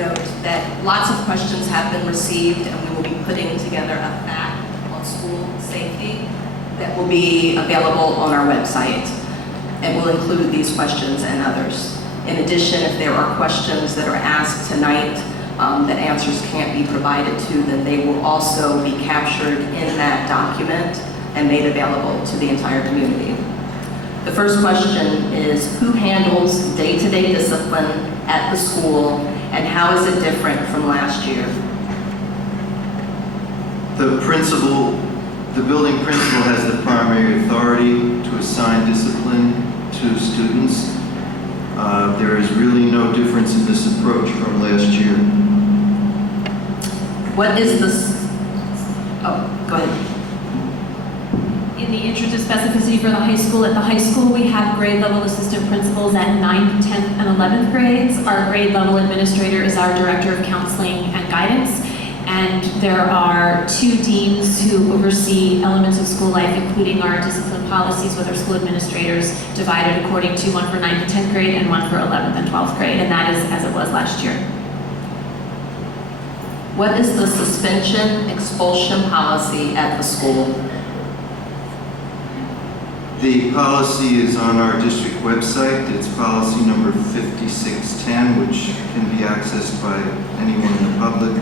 note that lots of questions have been received, and we will be putting together a FAQ on school safety that will be available on our website. And will include these questions and others. In addition, if there are questions that are asked tonight that answers can't be provided to, then they will also be captured in that document and made available to the entire community. The first question is, who handles day-to-day discipline at the school, and how is it different from last year? The building principal has the primary authority to assign discipline to students. There is really no difference in this approach from last year. What is this? Oh, go ahead. In the interest of specificity for the high school, at the high school we have grade level assistant principals at 9th, 10th, and 11th grades. Our grade level administrator is our director of counseling and guidance. And there are 2 deans who oversee elements of school life, including our discipline policies with our school administrators, divided according to one for 9th and 10th grade and one for 11th and 12th grade, and that is as it was last year. What is the suspension expulsion policy at the school? The policy is on our district website. It's policy number 5610, which can be accessed by anyone in the public.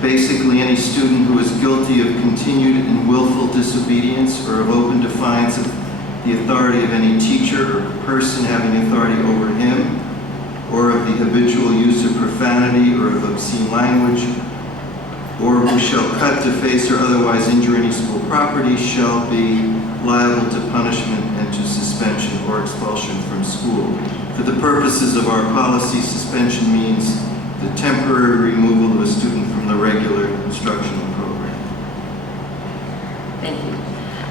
Basically, any student who is guilty of continued and willful disobedience or of open defiance of the authority of any teacher or person having authority over him, or of the habitual use of profanity or of obscene language, or who shall cut, deface, or otherwise injure any school property, shall be liable to punishment and to suspension or expulsion from school. For the purposes of our policy, suspension means the temporary removal of a student from the regular instructional program. Thank you.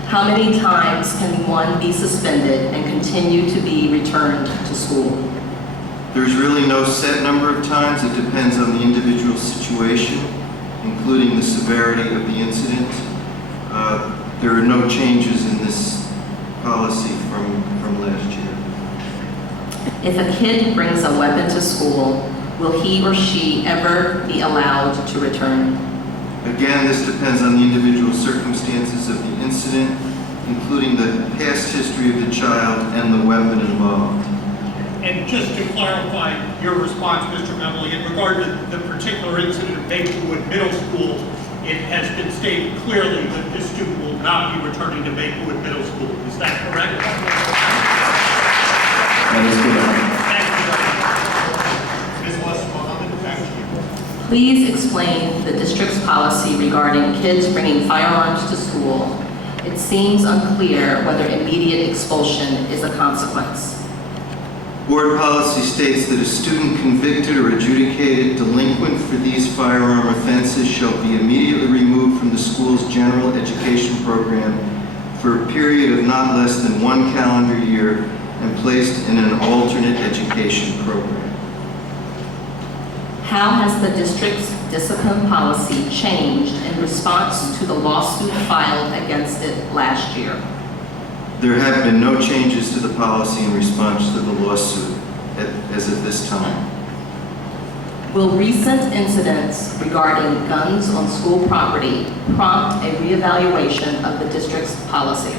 How many times can one be suspended and continue to be returned to school? There's really no set number of times. It depends on the individual situation, including the severity of the incident. There are no changes in this policy from last year. If a kid brings a weapon to school, will he or she ever be allowed to return? Again, this depends on the individual circumstances of the incident, including the past history of the child and the weapon involved. And just to clarify your response, Mr. Memley, in regard to the particular incident at Maplewood Middle School, it has been stated clearly that this student will not be returning to Maplewood Middle School. Is that correct? That is correct. Ms. Mohammed, back to you. Please explain the district's policy regarding kids bringing firearms to school. It seems unclear whether immediate expulsion is a consequence. Board policy states that a student convicted or adjudicated delinquent for these firearm offenses shall be immediately removed from the school's general education program for a period of not less than 1 calendar year and placed in an alternate education program. How has the district's discipline policy changed in response to the lawsuit filed against it last year? There have been no changes to the policy in response to the lawsuit as of this time. Will recent incidents regarding guns on school property prompt a reevaluation of the district's policy?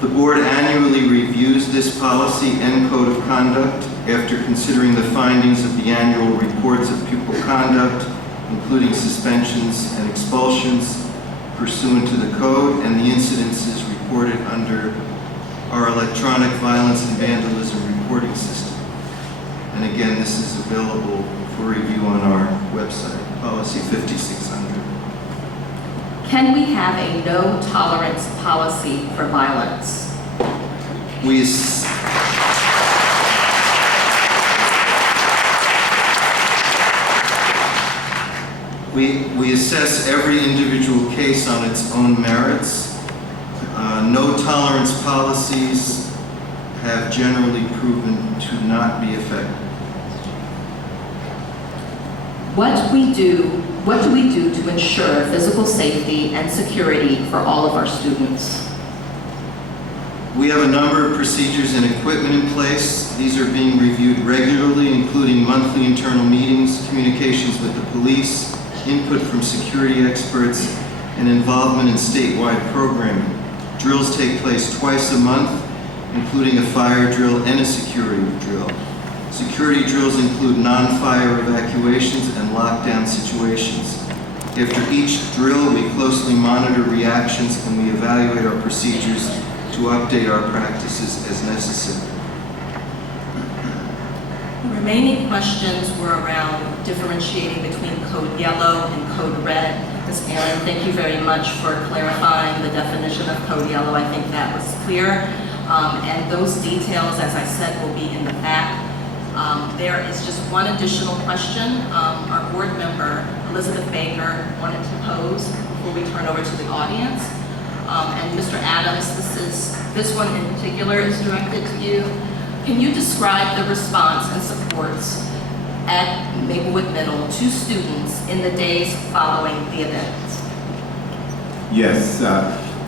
The board annually reviews this policy and code of conduct after considering the findings of the annual reports of pupil conduct, including suspensions and expulsions pursuant to the code and the incidences reported under our electronic violence and vandalism reporting system. And again, this is available for review on our website, policy 5600. Can we have a no tolerance policy for violence? We assess every individual case on its own merits. No tolerance policies have generally proven to not be effective. What do we do to ensure physical safety and security for all of our students? We have a number of procedures and equipment in place. These are being reviewed regularly, including monthly internal meetings, communications with the police, input from security experts, and involvement in statewide programming. Drills take place twice a month, including a fire drill and a security drill. Security drills include non-fire evacuations and lockdown situations. After each drill, we closely monitor reactions and we evaluate our procedures to update our practices as necessary. The remaining questions were around differentiating between code yellow and code red. Ms. Aaron, thank you very much for clarifying the definition of code yellow. I think that was clear. And those details, as I said, will be in the back. There is just one additional question our board member, Elizabeth Baker, wanted to pose before we turn over to the audience. And Mr. Adams, this one in particular is directed to you. Can you describe the response and supports at Maplewood Middle to students in the days following the event? Yes,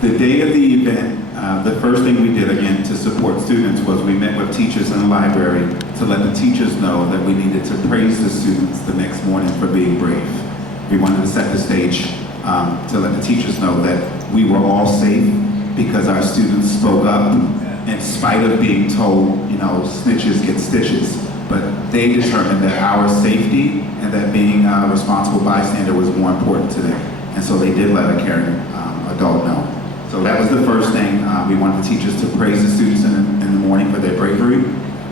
the day of the event, the first thing we did again to support students was we met with teachers in the library to let the teachers know that we needed to praise the students the next morning for being brave. We wanted to set the stage to let the teachers know that we were all safe because our students spoke up in spite of being told, snitches get stitches. But they determined that our safety and that being a responsible bystander was more important to them. And so they did let a caring adult know. So that was the first thing. We wanted the teachers to praise the students in the morning for their bravery.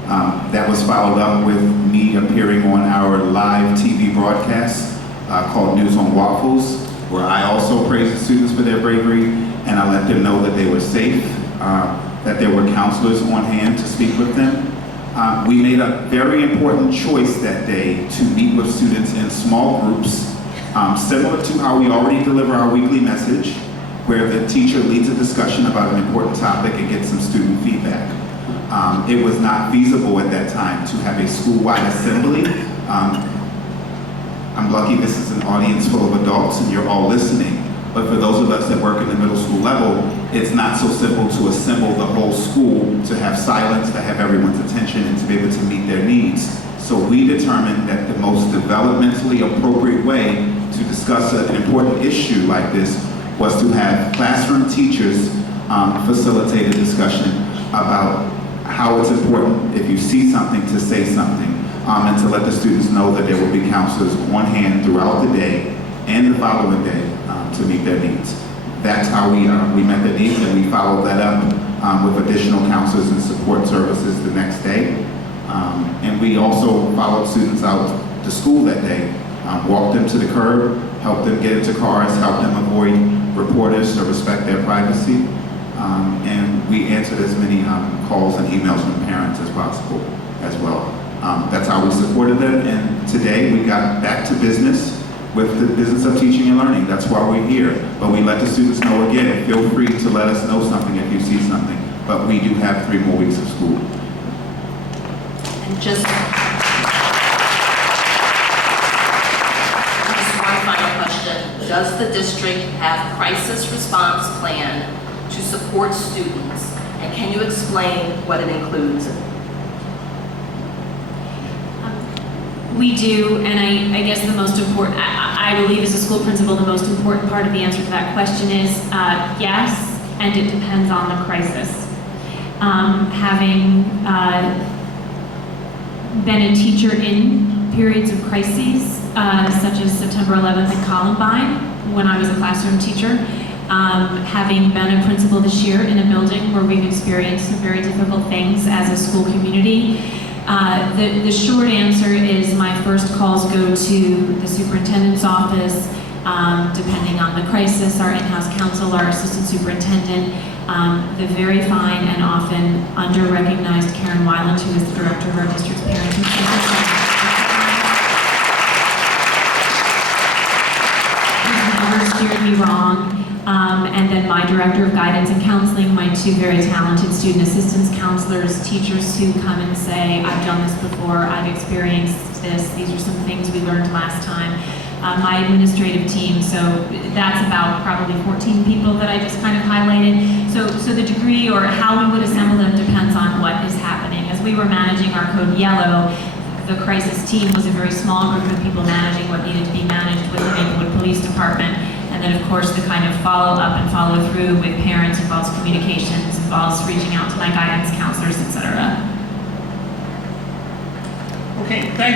That was followed up with me appearing on our live TV broadcast called News on Waffles, where I also praised the students for their bravery, and I let them know that they were safe, that there were counselors on hand to speak with them. We made a very important choice that day to meet with students in small groups, similar to how we already deliver our weekly message, where the teacher leads a discussion about an important topic and gets some student feedback. It was not feasible at that time to have a school-wide assembly. I'm lucky this is an audience full of adults and you're all listening, but for those of us that work in the middle school level, it's not so simple to assemble the whole school, to have silence, to have everyone's attention, and to be able to meet their needs. So we determined that the most developmentally appropriate way to discuss an important issue like this was to have classroom teachers facilitate a discussion about how it's important, if you see something, to say something, and to let the students know that there will be counselors on hand throughout the day and the following day to meet their needs. That's how we met the needs, and we followed that up with additional counselors and support services the next day. And we also followed students out to school that day, walked them to the curb, helped them get into cars, helped them avoid reporters to respect their privacy. And we answered as many calls and emails from parents as possible as well. That's how we supported them, and today we got back to business with the business of teaching and learning. That's why we're here. But we let the students know again, feel free to let us know something if you see something. But we do have 3 more weeks of school. And just one final question. Does the district have crisis response plan to support students? And can you explain what it includes? We do, and I guess the most important, I believe as a school principal, the most important part of the answer to that question is yes, and it depends on the crisis. Having been a teacher in periods of crises, such as September 11th and Columbine, when I was a classroom teacher, having been a principal this year in a building where we've experienced some very difficult things as a school community, the short answer is my first calls go to the superintendent's office, depending on the crisis, our in-house counsel, our assistant superintendent, the very fine and often under-recognized Karen Weiland, who is the director of our district's parenting services. Who's never steered me wrong, and then my my director of guidance and counseling, my two very talented student assistance counselors, teachers who come and say, I've done this before, I've experienced this, these are some things we learned last time. My administrative team, so that's about probably 14 people that I just kind of highlighted. So the degree or how we would assemble them depends on what is happening. As we were managing our Code Yellow, the crisis team was a very small group of people managing what needed to be managed with the Maplewood Police Department. And then of course the kind of follow up and follow through with parents involves communications, involves reaching out to my guidance counselors, etc. Okay, thank